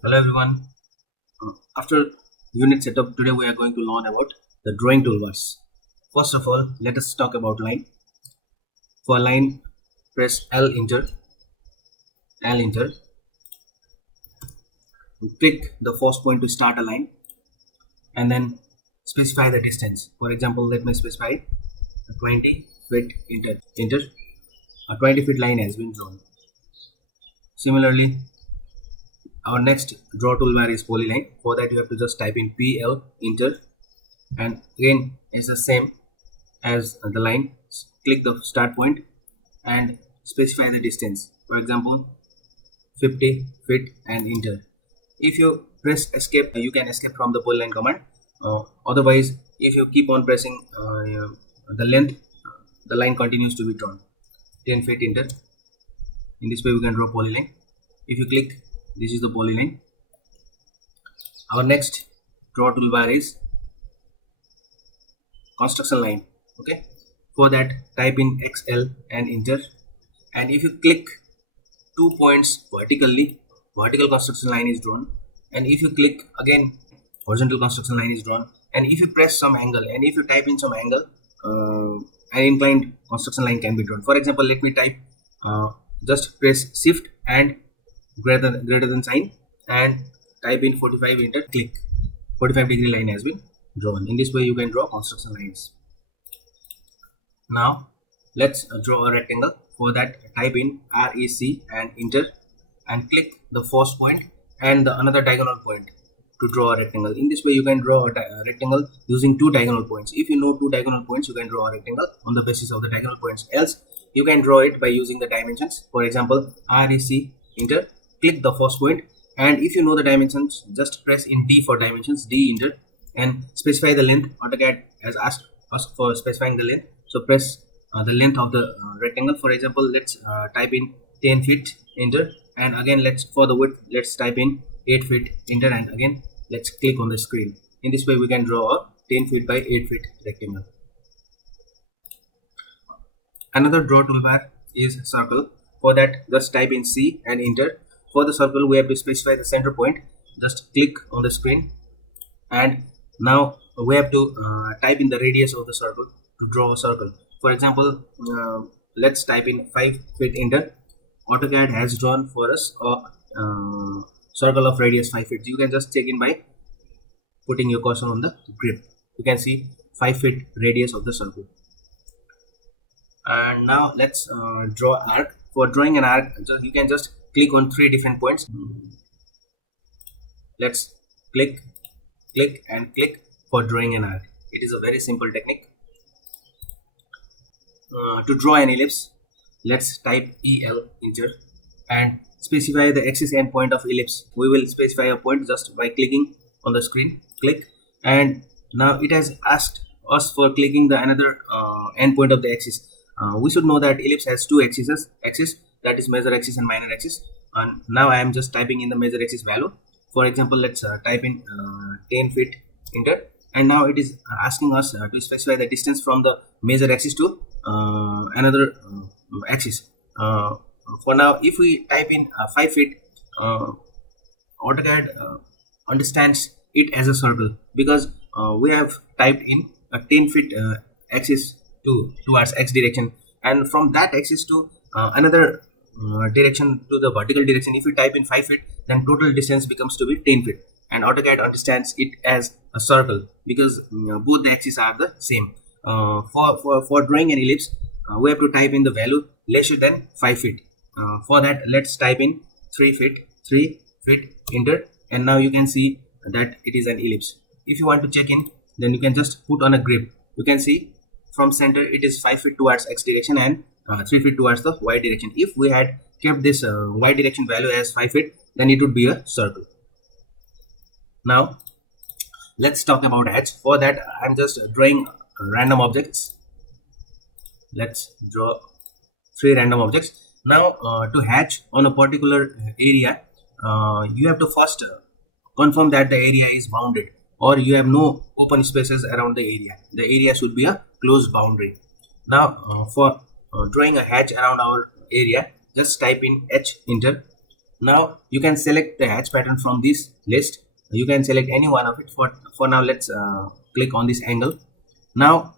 Hello everyone. After unit setup, today we are going to learn about the drawing toolbars. First of all, let us talk about line. For line, press L enter. Click the first point to start a line, and then specify the distance. For example, let me specify 20 feet. Enter. A 20 feet line has been drawn. Similarly, our next draw toolbar is polyline. For that, you have to just type in PL enter, and again it's the same as the line. Click the start point and specify the distance. For example, 50 feet and enter. If you press escape, you can escape from the polyline command. Otherwise, if you keep on pressing the length, the line continues to be drawn. 10 feet enter. In this way, we can draw polyline. If you click, this is the polyline. Our next draw toolbar is construction line. Okay, for that type in XL and enter, and if you click 2 points vertically, vertical construction line is drawn, and if you click again, horizontal construction line is drawn, and if you press some angle and if you type in some angle, an inclined construction line can be drawn. For example, let me type just press shift and greater than sign and type in 45, enter, click. 45-degree line has been drawn. In this way, you can draw construction lines. Now let's draw a rectangle. For that, type in REC and enter, and click the first point and the another diagonal point to draw a rectangle. In this way, you can draw a rectangle using 2 diagonal points. If you know 2 diagonal points, you can draw a rectangle on the basis of the diagonal points. Else, you can draw it by using the dimensions. For example, REC, enter, click the first point, and if you know the dimensions, just press in D for dimensions, D, enter, and specify the length. AutoCAD has asked us for specifying the length, so press the length of the rectangle. For example, let's type in 10 feet, enter, and again for the width, let's type in 8 feet, enter, and again let's click on the screen. In this way, we can draw a 10 feet by 8 feet rectangle. Another draw toolbar is circle. For that, just type in C and enter. For the circle, we have to specify the center point. Just click on the screen, and now we have to type in the radius of the circle to draw a circle. For example, let's type in 5 feet, enter. AutoCAD has drawn for us a circle of radius 5 feet. You can just check in by putting your cursor on the grip. You can see 5 feet radius of the circle. And now let's draw arc. For drawing an arc, you can just click on 3 different points. Let's click, and click for drawing an arc. It is a very simple technique. To draw an ellipse, let's type EL, enter, and specify the axis end point of ellipse. We will specify a point just by clicking on the screen. Click, and now it has asked us for clicking the another end point of the axis. We should know that ellipse has 2 axes, that is major axis and minor axis. And now I am just typing in the major axis value. For example, let's type in 10 feet, enter, and now it is asking us to specify the distance from the major axis to another axis. For now, if we type in 5 feet, AutoCAD understands it as a circle, because we have typed in a 10 feet axis towards x direction, and from that axis to another direction to the vertical direction. If we type in 5 feet, then total distance becomes to be 10 feet, and AutoCAD understands it as a circle because both the axes are the same. For drawing an ellipse, we have to type in the value lesser than 5 feet. For that, let's type in 3 feet, enter, and now you can see that it is an ellipse. If you want to check in, then you can just put on a grip. You can see from center it is 5 feet towards x direction and 3 feet towards the y direction. If we had kept this y direction value as 5 feet, then it would be a circle. Now let's talk about hatch. For that, I'm just drawing random objects. Let's draw 3 random objects. Now to hatch on a particular area, you have to first confirm that the area is bounded, or you have no open spaces around the area. The area should be a closed boundary. Now for drawing a hatch around our area, just type in H, enter, Now you can select the hatch pattern from this list. You can select any one of it. For now, let's click on this angle. Now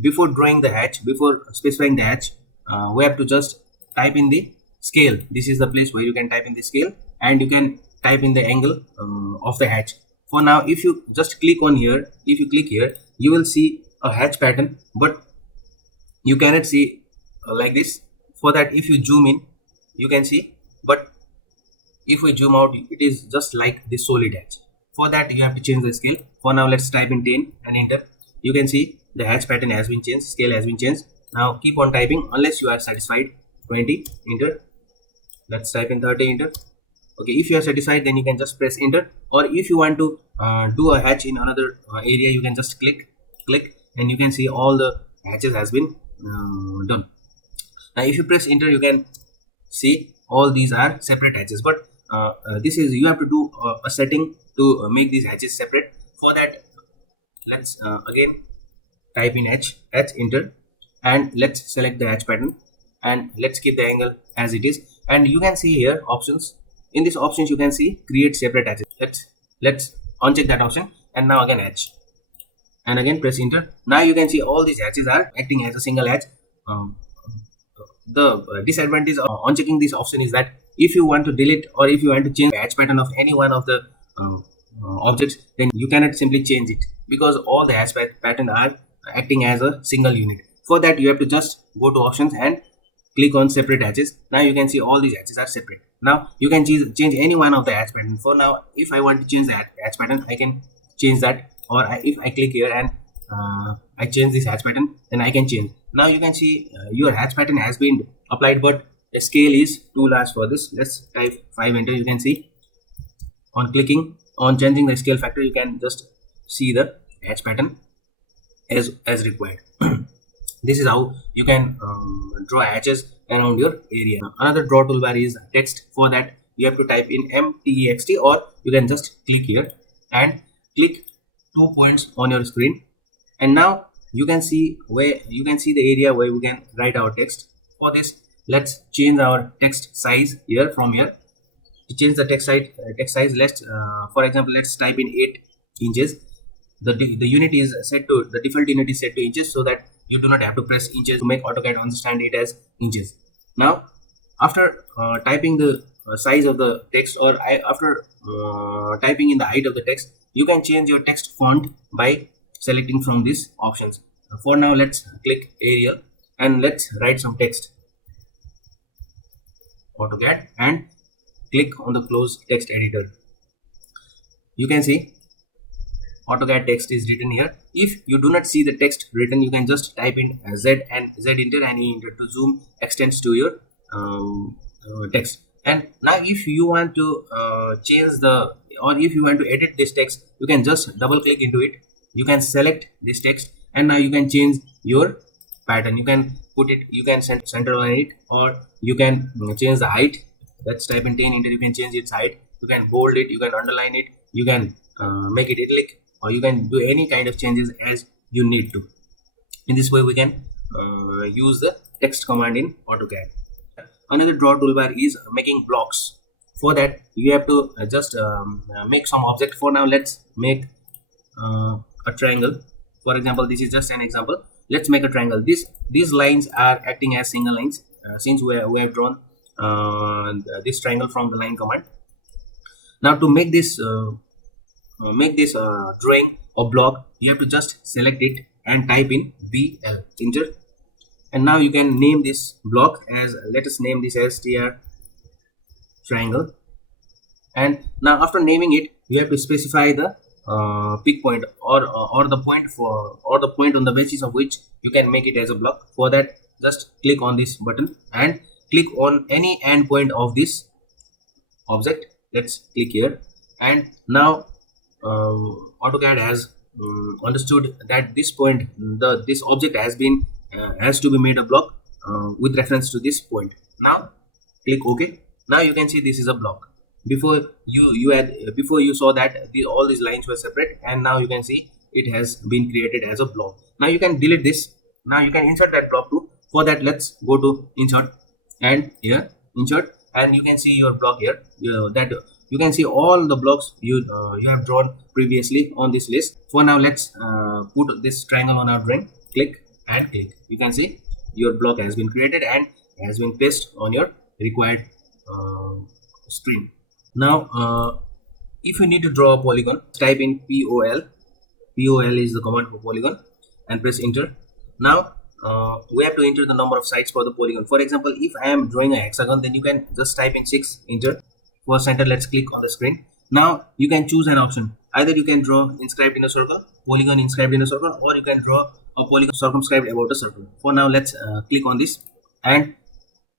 before drawing the hatch, before specifying the hatch, we have to just type in the scale. This is the place where you can type in the scale, and you can type in the angle of the hatch. For now, if you just click on here, if you click here, you will see a hatch pattern, but you cannot see like this. For that, if you zoom in, you can see, but if we zoom out, it is just like the solid hatch. For that, you have to change the scale. For now, let's type in 10 and enter. You can see the hatch pattern has been changed, scale has been changed. Now keep on typing unless you are satisfied. 20, enter. Let's type in 30, enter. Okay, if you are satisfied, then you can just press enter. Or if you want to do a hatch in another area, you can just click, and you can see all the hatches has been done. Now if you press enter, you can see all these are separate hatches, but this is, you have to do a setting to make these hatches separate. For that, let's again type in hatch, enter, and let's select the hatch pattern, and let's keep the angle as it is. And you can see here options. In these options, you can see create separate hatches. Let's uncheck that option, and now again hatch, and again press enter. Now you can see all these hatches are acting as a single hatch. The disadvantage of unchecking this option is that if you want to delete or if you want to change the hatch pattern of any one of the objects, then you cannot simply change it, because all the hatch pattern are acting as a single unit. For that, you have to just go to options and click on separate hatches. Now you can see all these hatches are separate. Now you can change any one of the hatch pattern. For now, if I want to change the hatch pattern, I can change that, or if I click here and I change this hatch pattern, then I can change. Now you can see your hatch pattern has been applied, but the scale is too large for this. Let's type 5, enter. You can see on clicking on changing the scale factor, you can just see the hatch pattern as required. This is how you can draw hatches around your area. Another draw toolbar is text. For that, you have to type in text, or you can just click here and click 2 points on your screen, and now you can see the area where we can write our text. For this, let's change our text size here. From here, to change the text size, let's for example, let's type in 8 inches. The unit is set to, the default unit is set to inches, so that you do not have to press inches to make AutoCAD understand it as inches. Now after typing the size of the text, or after typing in the height of the text, you can change your text font by selecting from these options. For now, let's click Arial and let's write some text. AutoCAD, and click on the close text editor. You can see AutoCAD text is written here. If you do not see the text written, you can just type in Z and Z enter and E enter to zoom extends to your text. And now if you want to change the, or if you want to edit this text, you can just double click into it. You can select this text, and now you can change your pattern. You can put it, you can center align it, or you can change the height. Let's type in 10, enter. You can change its height. You can bold it, you can underline it, you can make it italic, or you can do any kind of changes as you need to. In this way, we can use the text command in AutoCAD. Another draw toolbar is making blocks. For that, you have to just make some object. For now, let's make a triangle. For example, this is just an example. Let's make a triangle. These lines are acting as single lines since we have drawn this triangle from the line command. Now to make this drawing or block, you have to just select it and type in BL, enter. And now you can name this block as, let us name this as TR triangle. And now after naming it, you have to specify the pick point, or the point on the basis of which you can make it as a block. For that, just click on this button and click on any end point of this object. Let's click here, and now AutoCAD has understood that this point, this object has to be made a block with reference to this point. Now click OK. Now you can see this is a block. Before you saw that all these lines were separate, and now you can see it has been created as a block. Now you can delete this. Now you can insert that block too. For that, let's go to insert, and here insert, and you can see your block here. That you can see all the blocks you have drawn previously on this list. For now, let's put this triangle on our drawing. Click and click. You can see your block has been created and has been placed on your required screen. Now, if you need to draw a polygon, type in POL. POL is the command for polygon, and press enter. Now we have to enter the number of sides for the polygon. For example, if I am drawing a hexagon, then you can just type in 6, enter. For center, let's click on the screen. Now you can choose an option. Either you can draw inscribed in a circle, polygon inscribed in a circle, or you can draw a polygon circumscribed about a circle. For now, let's click on this and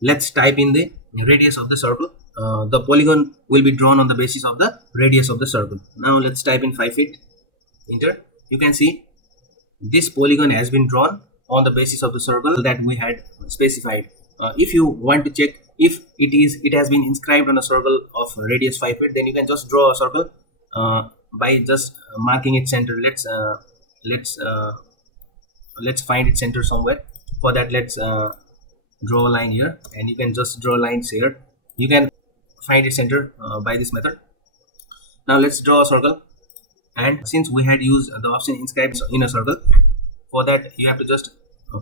let's type in the radius of the circle. The polygon will be drawn on the basis of the radius of the circle. Now let's type in 5 feet, enter. You can see this polygon has been drawn on the basis of the circle that we had specified. If you want to check if it has been inscribed on a circle of radius 5 feet, then you can just draw a circle by just marking its center. Let's find its center somewhere. For that, let's draw a line here, and you can just draw lines here. You can find its center by this method. Now let's draw a circle, and since we had used the option inscribed in a circle, for that you have to just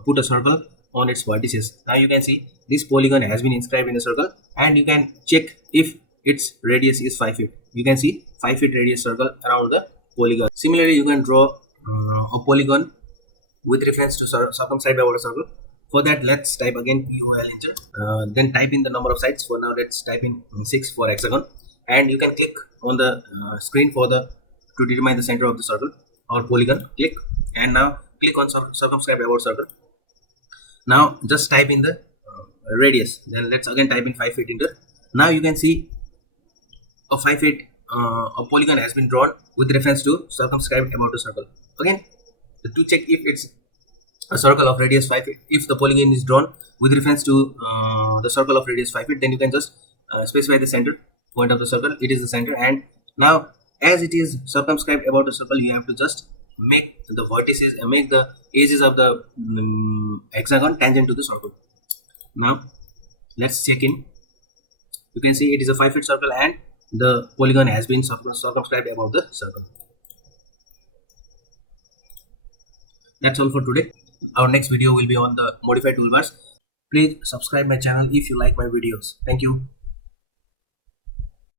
put a circle on its vertices. Now you can see this polygon has been inscribed in a circle, and you can check if its radius is 5 feet. You can see 5 feet radius circle around the polygon. Similarly, you can draw a polygon with reference to circumscribed about a circle. For that, let's type again POL, enter. Then type in the number of sides. For now, let's type in 6 for hexagon, and you can click on the screen to determine the center of the circle or polygon. Click, and now click on circumscribed about circle. Now just type in the radius. Then let's again type in 5 feet, enter. Now you can see a 5 feet a polygon has been drawn with reference to circumscribed about a circle. Again, to check if it's a circle of radius 5 feet, if the polygon is drawn with reference to the circle of radius 5 feet, then you can just specify the center point of the circle. It is the center, and now as it is circumscribed about a circle, you have to just make the vertices and make the edges of the hexagon tangent to the circle. Now let's check in. You can see it is a 5 feet circle, and the polygon has been circumscribed about the circle. That's all for today. Our next video will be on the modified toolbars. Please subscribe my channel if you like my videos. Thank you.